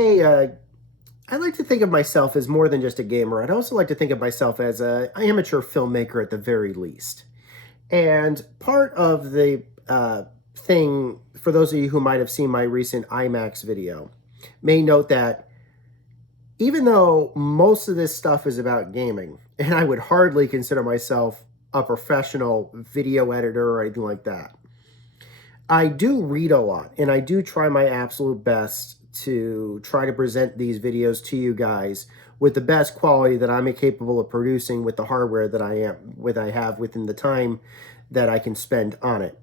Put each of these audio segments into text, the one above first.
Hey, I like to think of myself as more than just a gamer. I'd also like to think of myself as an amateur filmmaker at the very least. And part of the thing, for those of you who might have seen my recent IMAX video, may note that even though most of this stuff is about gaming, and I would hardly consider myself a professional video editor or anything like that, I do read a lot, and I do try my absolute best to try to present these videos to you guys with the best quality that I'm capable of producing with the hardware that I have within the time that I can spend on it.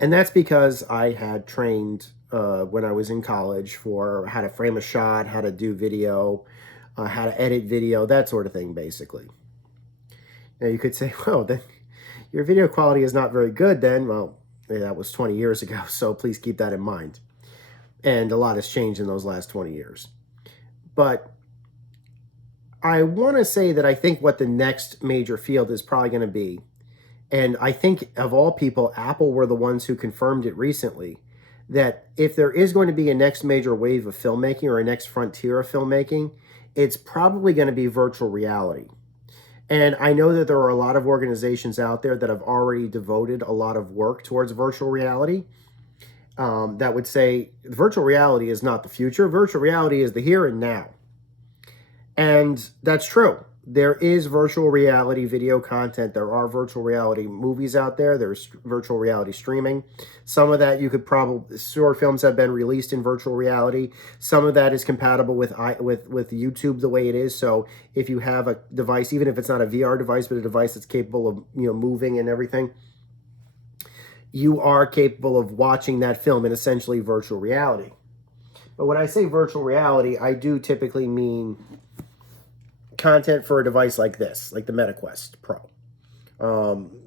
And that's because I had trained when I was in college for how to frame a shot, how to do video, how to edit video, that sort of thing, basically. Now you could say, well, then your video quality is not very good then. Well, that was 20 years ago, so please keep that in mind. And a lot has changed in those last 20 years. But I want to say that I think what the next major field is probably going to be, and I think of all people, Apple were the ones who confirmed it recently, that if there is going to be a next major wave of filmmaking or a next frontier of filmmaking, it's probably going to be virtual reality. And I know that there are a lot of organizations out there that have already devoted a lot of work towards virtual reality that would say virtual reality is not the future. Virtual reality is the here and now. And that's true. There is virtual reality video content. There are virtual reality movies out there. There's virtual reality streaming. Some of that you could probably, short films have been released in virtual reality. Some of that is compatible with YouTube the way it is. So if you have a device, even if it's not a VR device, but a device that's capable of moving and everything, you are capable of watching that film in essentially virtual reality. But when I say virtual reality, I do typically mean content for a device like this, like the MetaQuest Pro.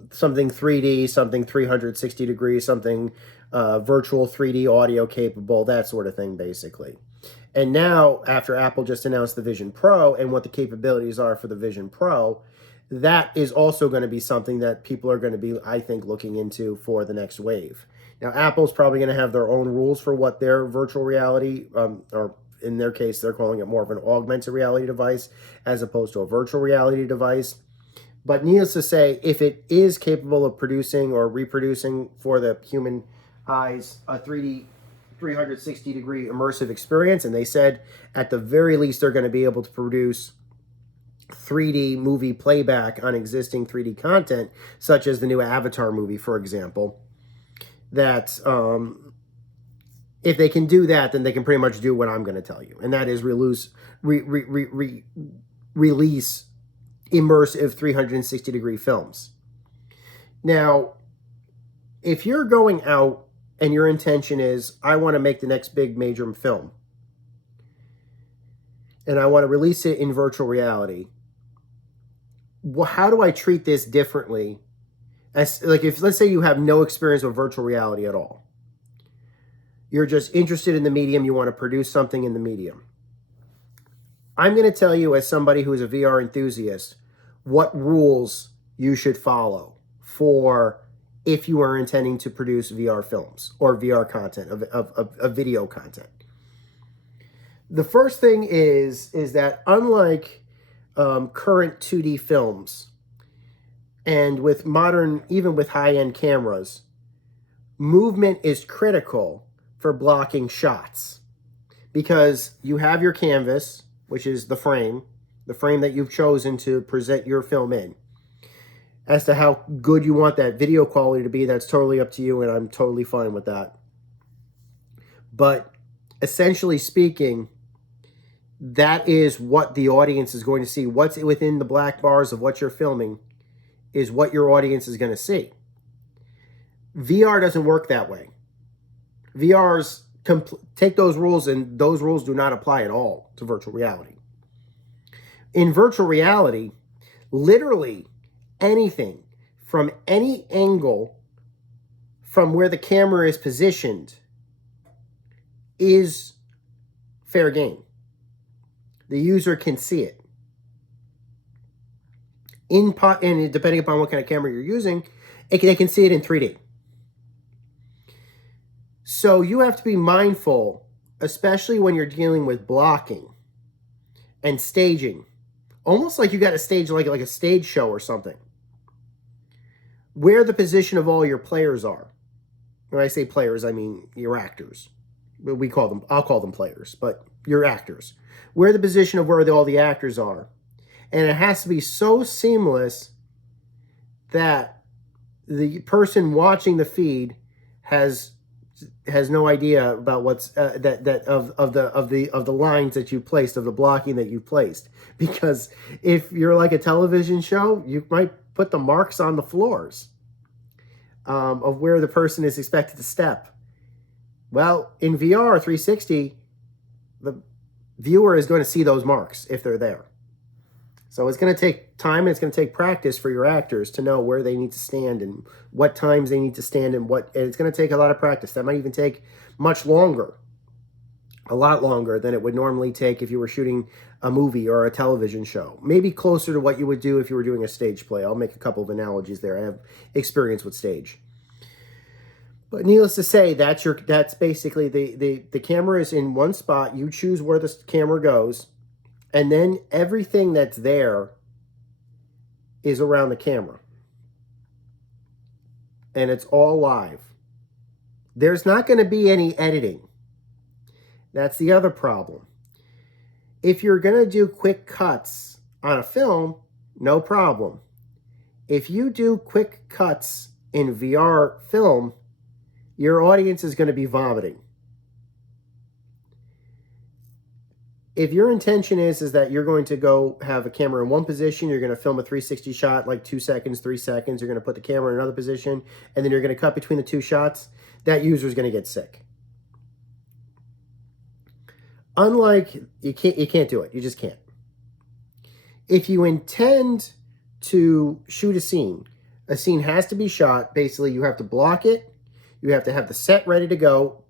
Something 3D, something 360 degrees, something virtual 3D audio capable, that sort of thing, basically. And now, after Apple just announced the Vision Pro and what the capabilities are for the Vision Pro, that is also going to be something that people are going to be, I think, looking into for the next wave. Now, Apple's probably going to have their own rules for what their virtual reality, or in their case, they're calling it more of an augmented reality device as opposed to a virtual reality device. But needless to say, if it is capable of producing or reproducing for the human eyes a 3D 360 degree immersive experience, and they said at the very least they're going to be able to produce 3D movie playback on existing 3D content, such as the new Avatar movie, for example, that if they can do that, then they can pretty much do what I'm going to tell you, and that is release immersive 360 degree films. Now, if you're going out and your intention is, I want to make the next big major film, and I want to release it in virtual reality, well, how do I treat this differently? As like, if let's say you have no experience with virtual reality at all, you're just interested in the medium, you want to produce something in the medium. I'm going to tell you, as somebody who is a VR enthusiast, what rules you should follow for if you are intending to produce VR films or VR content, of video content. The first thing is that unlike current 2D films, and with modern, even with high-end cameras, movement is critical for blocking shots, because you have your canvas, which is the frame that you've chosen to present your film in. As to how good you want that video quality to be, that's totally up to you, and I'm totally fine with that. But essentially speaking, that is what the audience is going to see. What's within the black bars of what you're filming is what your audience is going to see. VR doesn't work that way. VR's take those rules, and those rules do not apply at all to virtual reality. In virtual reality, literally anything from any angle from where the camera is positioned is fair game. The user can see it. And depending upon what kind of camera you're using, they can see it in 3D. So you have to be mindful especially when you're dealing with blocking and staging, almost like you got to stage like a stage show or something, where the position of all your players are. When I say players, I mean your actors. I'll call them players, but your actors. Where the position of where all the actors are. And it has to be so seamless that the person watching the feed has no idea about what's of the lines that you placed, of the blocking that you placed. Because if you're like a television show, you might put the marks on the floors of where the person is expected to step. Well, in VR 360, the viewer is going to see those marks if they're there. So it's going to take time and it's going to take practice for your actors to know where they need to stand and what times they need to stand and it's going to take a lot of practice. That might even take much longer, a lot longer than it would normally take if you were shooting a movie or a television show. Maybe closer to what you would do if you were doing a stage play. I'll make a couple of analogies there. I have experience with stage. But needless to say, that's basically the camera is in one spot. You choose where the camera goes. And then everything that's there is around the camera. And it's all live. There's not going to be any editing. That's the other problem. If you're going to do quick cuts on a film, no problem. If you do quick cuts in VR film, your audience is going to be vomiting. If your intention is that you're going to go have a camera in one position, you're going to film a 360 shot, like 2 seconds, 3 seconds, you're going to put the camera in another position, and then you're going to cut between the two shots, that user is going to get sick. Unlike, you can't do it. You just can't. If you intend to shoot a scene has to be shot. Basically, you have to block it. You have to have the set ready to go,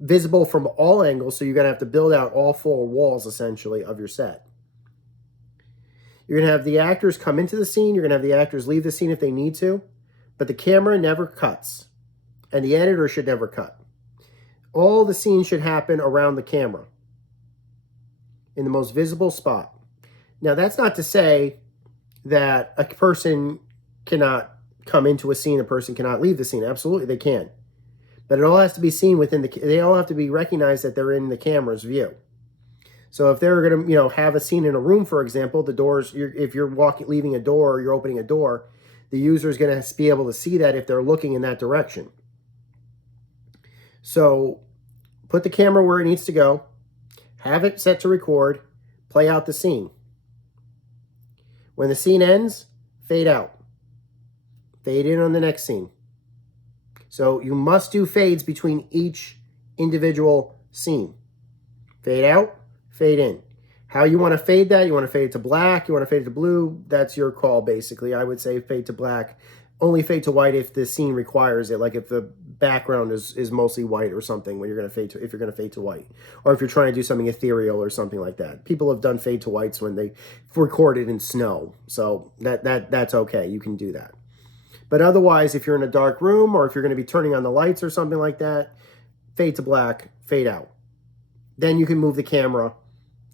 visible from all angles, so you're going to have to build out all 4 walls, essentially, of your set. You're going to have the actors come into the scene. You're going to have the actors leave the scene if they need to. But the camera never cuts. And the editor should never cut. All the scenes should happen around the camera, in the most visible spot. Now, that's not to say that a person cannot come into a scene, a person cannot leave the scene. Absolutely, they can. But it all has to be seen within they all have to be recognized that they're in the camera's view. So if they're going to, have a scene in a room, for example, the doors, if you're leaving a door or you're opening a door, the user is going to be able to see that if they're looking in that direction. So put the camera where it needs to go, have it set to record, play out the scene. When the scene ends, fade out. Fade in on the next scene. So you must do fades between each individual scene. Fade out, fade in. How you want to fade that? You want to fade it to black, you want to fade it to blue, that's your call, basically. I would say fade to black. Only fade to white if the scene requires it, like if the background is mostly white or something, when you're going to fade to, if you're going to fade to white, or if you're trying to do something ethereal or something like that. People have done fade to whites when they recorded in snow, so that's okay. You can do that. But otherwise, if you're in a dark room or if you're going to be turning on the lights or something like that, fade to black, fade out. Then you can move the camera.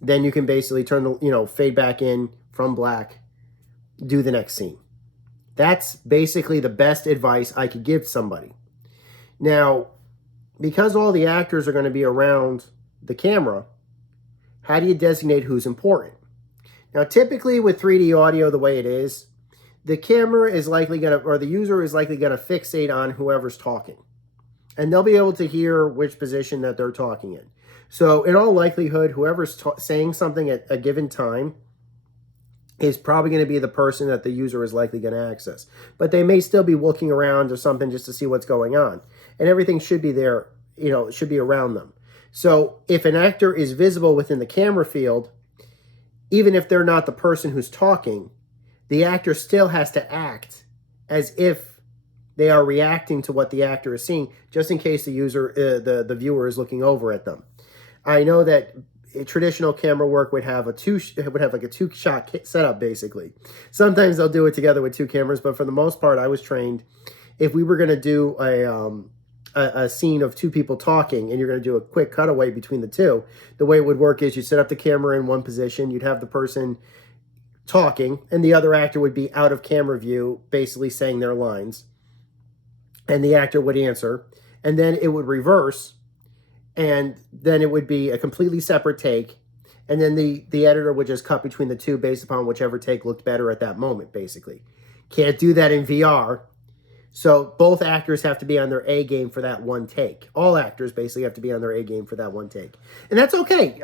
Then you can basically turn the fade back in from black, do the next scene. That's basically the best advice I could give somebody. Now, because all the actors are going to be around the camera, how do you designate who's important? Now, typically with 3D audio, the way it is, the camera is likely going to, or the user is likely going to fixate on whoever's talking. And they'll be able to hear which position that they're talking in. So in all likelihood, whoever's saying something at a given time is probably going to be the person that the user is likely going to access. But they may still be looking around or something just to see what's going on. And everything should be there, it should be around them. So if an actor is visible within the camera field, even if they're not the person who's talking, the actor still has to act as if they are reacting to what the actor is seeing, just in case the user, the viewer is looking over at them. I know that traditional camera work would have like a 2-shot setup, basically. Sometimes they'll do it together with 2 cameras, but for the most part, I was trained if we were going to do a scene of two people talking and you're going to do a quick cutaway between the two, the way it would work is you set up the camera in one position, you'd have the person talking, and the other actor would be out of camera view, basically saying their lines, and the actor would answer, and then it would reverse, and then it would be a completely separate take, and then the editor would just cut between the two based upon whichever take looked better at that moment, basically. Can't do that in VR. So both actors have to be on their A game for that one take. All actors basically have to be on their A game for that one take. And that's okay.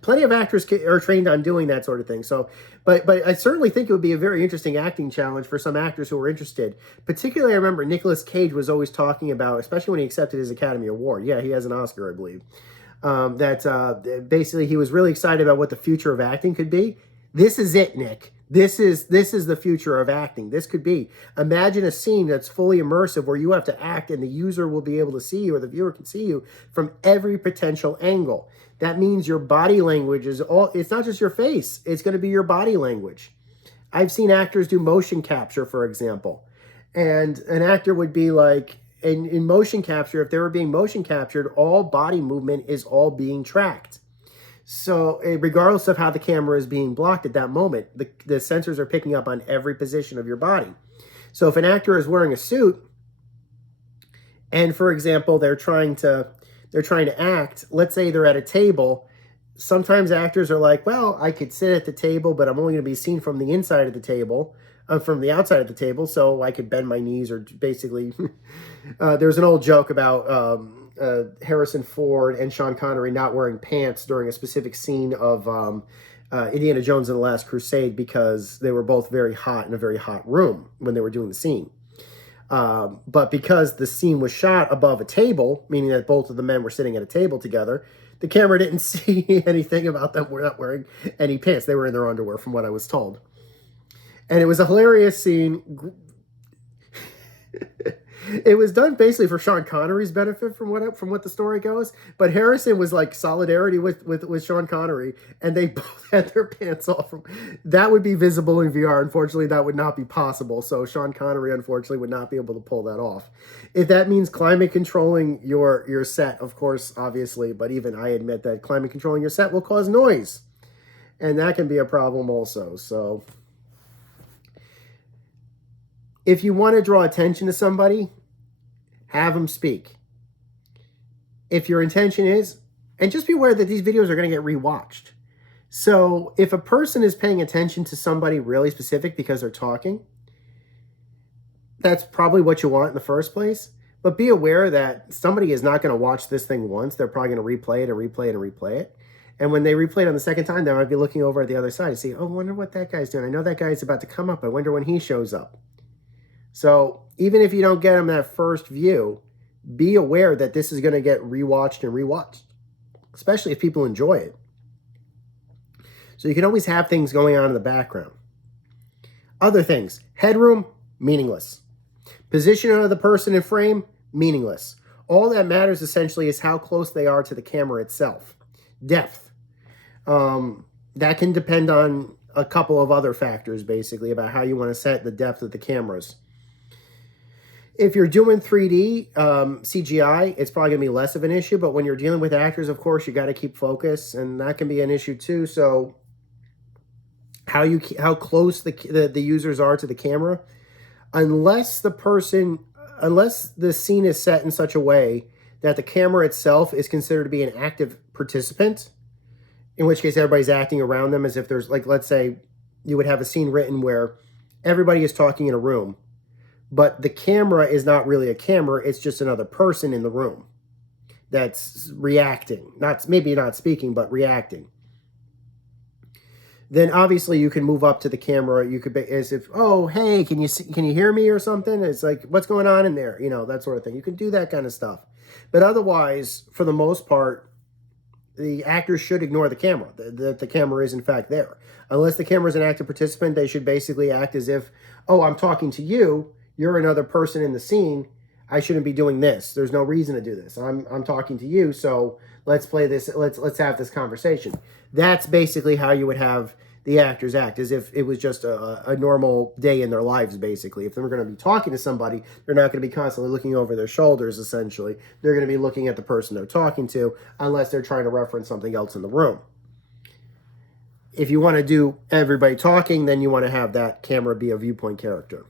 Plenty of actors are trained on doing that sort of thing. So, but I certainly think it would be a very interesting acting challenge for some actors who are interested. Particularly, I remember Nicolas Cage was always talking about, especially when he accepted his Academy Award. Yeah, he has an Oscar, I believe. Basically he was really excited about what the future of acting could be. This is it, Nick. This is the future of acting. This could be, imagine a scene that's fully immersive where you have to act and the user will be able to see you, or the viewer can see you from every potential angle. That means your body language is all, it's not just your face, it's going to be your body language. I've seen actors do motion capture, for example, and an actor would be like, in motion capture, if they were being motion captured, all body movement is all being tracked. So regardless of how the camera is being blocked at that moment, the sensors are picking up on every position of your body. So if an actor is wearing a suit, and for example, they're trying to act, let's say they're at a table, sometimes actors are like, well, I could sit at the table, but I'm only going to be seen from the inside of the table, from the outside of the table, so I could bend my knees, or basically, there's an old joke about Harrison Ford and Sean Connery not wearing pants during a specific scene of Indiana Jones and the Last Crusade, because they were both very hot in a very hot room when they were doing the scene. But because the scene was shot above a table, meaning that both of the men were sitting at a table together, the camera didn't see anything about them not wearing any pants. They were in their underwear, from what I was told. And it was a hilarious scene. It was done basically for Sean Connery's benefit, from what the story goes. But Harrison was like solidarity with Sean Connery, and they both had their pants off. That would be visible in VR. Unfortunately, that would not be possible. So Sean Connery, unfortunately, would not be able to pull that off. If that means climate controlling your set, of course, obviously. But even I admit that climate controlling your set will cause noise, and that can be a problem also. So if you want to draw attention to somebody, have them speak. If your intention is, and just be aware that these videos are going to get rewatched. So if a person is paying attention to somebody really specific because they're talking, that's probably what you want in the first place. But be aware that somebody is not going to watch this thing once. They're probably going to replay it and replay it and replay it. And when they replay it on the second time, they might be looking over at the other side and see, oh, I wonder what that guy's doing. I know that guy's about to come up. I wonder when he shows up. So even if you don't get them that first view, be aware that this is going to get rewatched and rewatched, especially if people enjoy it. So you can always have things going on in the background. Other things, headroom, meaningless. Position of the person in frame, meaningless. All that matters essentially is how close they are to the camera itself. Depth. That can depend on a couple of other factors, basically, about how you want to set the depth of the cameras. If you're doing 3D CGI, it's probably going to be less of an issue. But when you're dealing with actors, of course, you got to keep focus, and that can be an issue too. So how close the users are to the camera, unless the scene is set in such a way that the camera itself is considered to be an active participant, in which case everybody's acting around them as if there's, like, let's say you would have a scene written where everybody is talking in a room, but the camera is not really a camera, it's just another person in the room that's reacting, maybe not speaking, but reacting. Then obviously you can move up to the camera. You could be as if, oh, hey, can you hear me or something? It's like, what's going on in there? You know, that sort of thing. You can do that kind of stuff. But otherwise, for the most part, the actors should ignore the camera, that the camera is in fact there. Unless the camera is an active participant, they should basically act as if, oh, I'm talking to you. You're another person in the scene. I shouldn't be doing this. There's no reason to do this. I'm talking to you, so let's play this. Let's have this conversation. That's basically how you would have the actors act as if it was just a normal day in their lives, basically. If they're going to be talking to somebody, they're not going to be constantly looking over their shoulders, essentially. They're going to be looking at the person they're talking to, unless they're trying to reference something else in the room. If you want to do everybody talking, then you want to have that camera be a viewpoint character.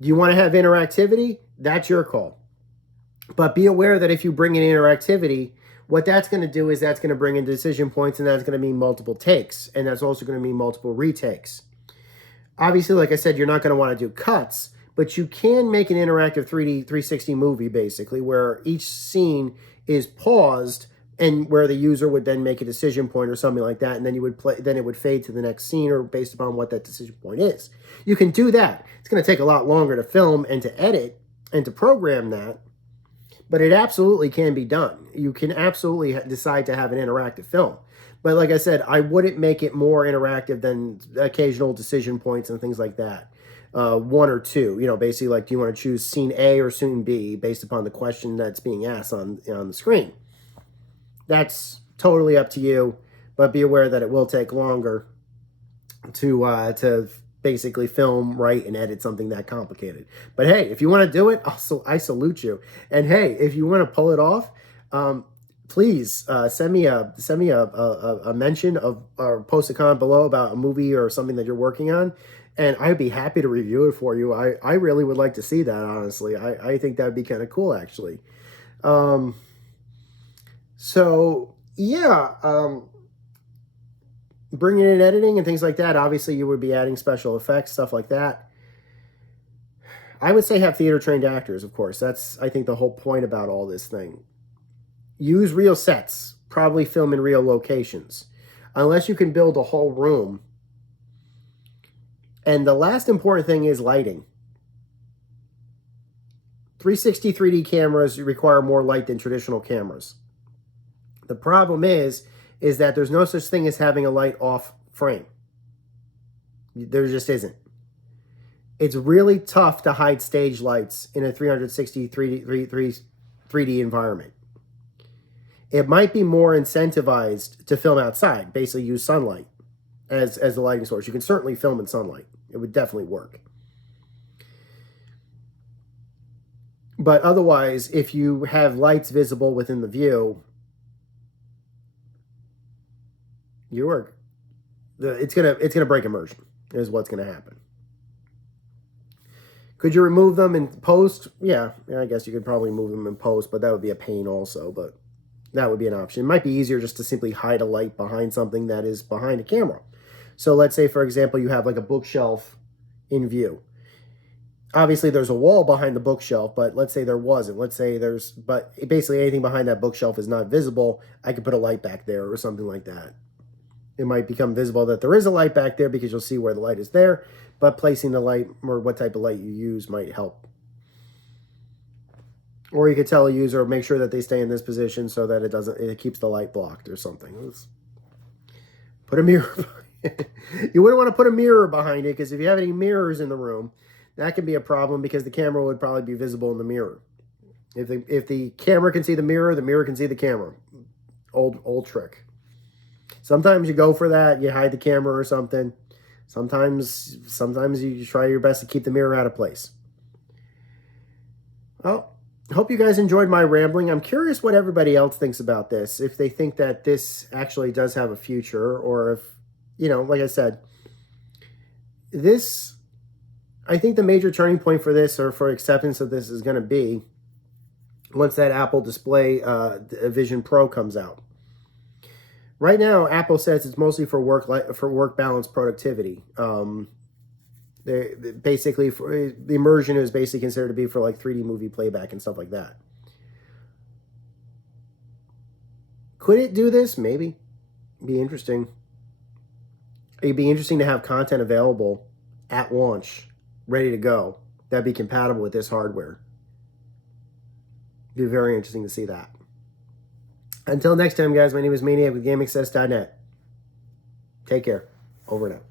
Do you want to have interactivity? That's your call. But be aware that if you bring in interactivity, what that's going to do is that's going to bring in decision points, and that's going to mean multiple takes, and that's also going to mean multiple retakes. Obviously, like I said, you're not going to want to do cuts, but you can make an interactive 3D 360 movie, basically, where each scene is paused and where the user would then make a decision point or something like that, and then you would play. Then it would fade to the next scene, or based upon what that decision point is. You can do that. It's going to take a lot longer to film and to edit and to program that, but it absolutely can be done. You can absolutely decide to have an interactive film. But like I said, I wouldn't make it more interactive than occasional decision points and things like that. One or two, basically like, do you want to choose scene A or scene B based upon the question that's being asked on the screen? That's totally up to you, but be aware that it will take longer to basically film, write, and edit something that complicated. But hey, if you want to do it, I salute you. And hey, if you want to pull it off, please send me a mention of, or post a comment below about a movie or something that you're working on, and I'd be happy to review it for you. I really would like to see that, honestly. I think that would be kind of cool, actually. So yeah, bringing in editing and things like that, obviously you would be adding special effects, stuff like that. I would say have theater-trained actors, of course. That's, I think, the whole point about all this thing. Use real sets. Probably film in real locations. Unless you can build a whole room. And the last important thing is lighting. 360 3D cameras require more light than traditional cameras. The problem is that there's no such thing as having a light off frame. There just isn't. It's really tough to hide stage lights in a 360 3D environment. It might be more incentivized to film outside, basically use sunlight as the lighting source. You can certainly film in sunlight. It would definitely work. But otherwise, if you have lights visible within the view, it's gonna break immersion, is what's gonna happen. Could you remove them in post? Yeah, I guess you could probably move them in post, but that would be a pain also, but that would be an option. It might be easier just to simply hide a light behind something that is behind a camera. So let's say, for example, you have like a bookshelf in view. Obviously, there's a wall behind the bookshelf, but let's say there wasn't. But basically anything behind that bookshelf is not visible. I could put a light back there or something like that. It might become visible that there is a light back there because you'll see where the light is there, but placing the light or what type of light you use might help. Or you could tell a user, make sure that they stay in this position so that it keeps the light blocked or something. Put a mirror. You wouldn't want to put a mirror behind it, because if you have any mirrors in the room, that could be a problem, because the camera would probably be visible in the mirror. If the camera can see the mirror can see the camera. Old trick. Sometimes you go for that, you hide the camera or something. Sometimes you try your best to keep the mirror out of place. Well, I hope you guys enjoyed my rambling. I'm curious what everybody else thinks about this. If they think that this actually does have a future, or if, like I said, I think the major turning point for this, or for acceptance of this, is going to be once that Apple Display Vision Pro comes out. Right now, Apple says it's mostly for work balance productivity. Basically, the immersion is basically considered to be for like 3D movie playback and stuff like that. Could it do this? Maybe. Be interesting. It'd be interesting to have content available at launch, ready to go, that'd be compatible with this hardware. It'd be very interesting to see that. Until next time, guys, my name is Maniac with GameAccess.net. Take care. Over and out.